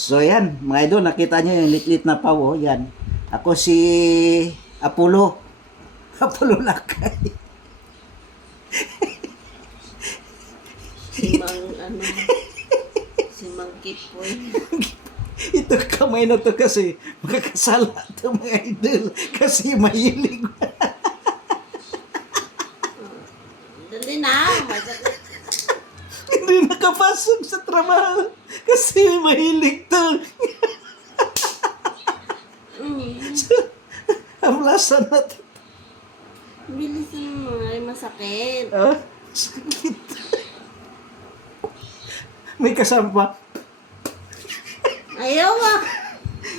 So yan, mga idol, nakita nyo yung litlit na paw, oh, yan. Ako si Apollo. Apollo Lakay. Si Mang, ano, si Mang Kipoy. Ito kamay na to kasi makakasala to mga idol kasi mahilig. Dali na, masakit. Hindi nakapasok sa trabaho kasi mahilig to. Mm. Amlasan na to. Bilisan mo, ay masakit. Ah, sakit. May kasampa. Ayaw ah.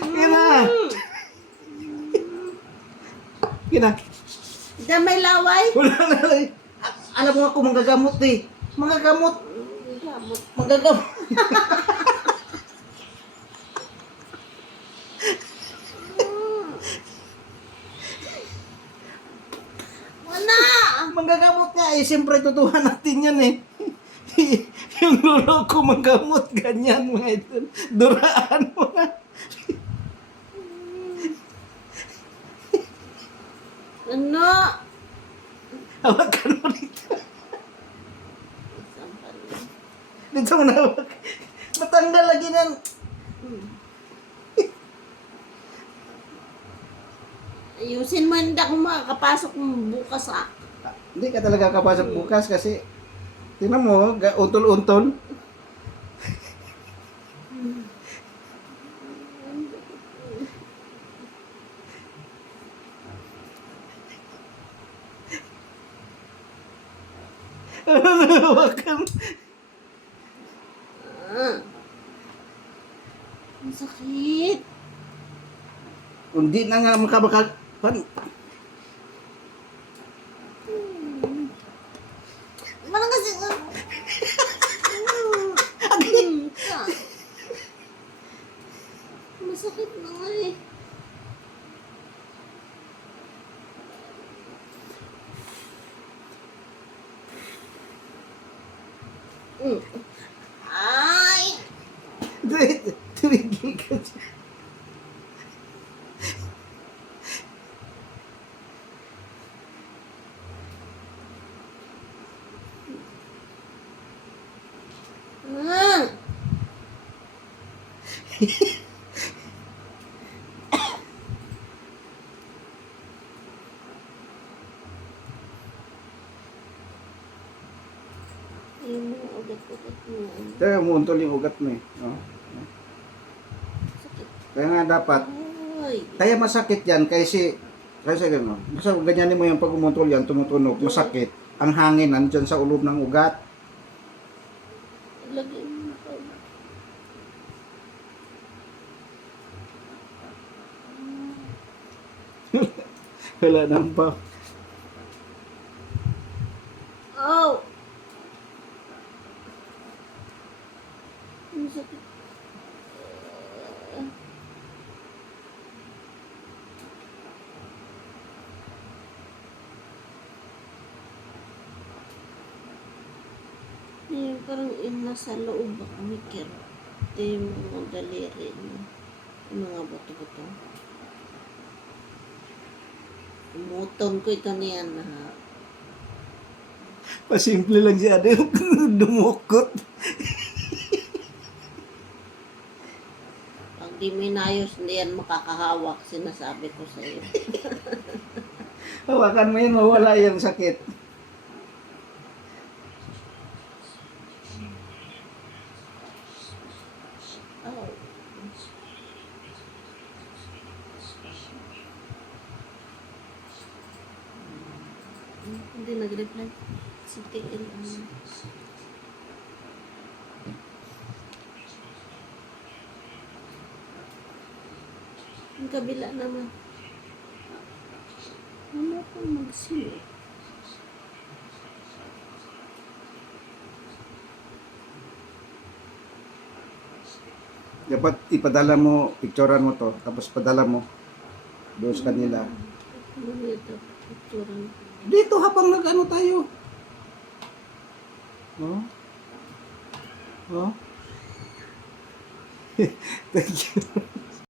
Yan na. Yan na. Diyan may laway. Wala na lang. Alam mo ako manggagamot eh. Manggagamot. Gamot. Manggagamot. Wala. Manggagamot nga eh. Siyempre tutuhan natin yan eh. yung lolo ko manggamot ganyan mga idol. Duraan mo na. Ano? Hawakan mo rito. Sampal. Dito mo na hawak. Matanggal lagi ng... Ayusin mo, hindi ako makakapasok bukas ah. Ah, Hindi ka talaga kapasok bukas kasi tingnan mo, ga- untol-untol. Hawakan. Ang sakit. Kung di na nga makabakal... Pan, Parang kasi... Ah. Masakit na nga eh. Mm. Ay! tumigil ka dyan. Ah! Yung ugat-ugat mo. ano, Kaya umuuntol yung ugat mo eh. No? Sakit. Kaya nga dapat, Ay! kaya masakit yan kasi, kasi gano'n, basta ganyanin mo yung pag umuntol yan, tumutunog, masakit. Ang hangin nandyan sa ulob ng ugat. Lagyan mo. Wala nang pa. Oh! Ang sakit. Yung parang in nasa loob ba kami kiro. Ito yung mga daliri niya. Yung mga buto-buto. Umutong ko ito niyan na Pasimple lang siya. Dumukot. Pag di minayos, hindi yan makakahawak, sinasabi ko sa iyo. Hawakan mo yun, mawala yung sakit. Oh. Hindi nag-reply. Si TL. Yung kabila naman. Ano pa mag-sino? Dapat ipadala mo, picturean mo to, tapos padala mo doon sa kanila. Ano ito? Picturean. Dito habang nag-ano tayo. Oh. Oh. Thank you.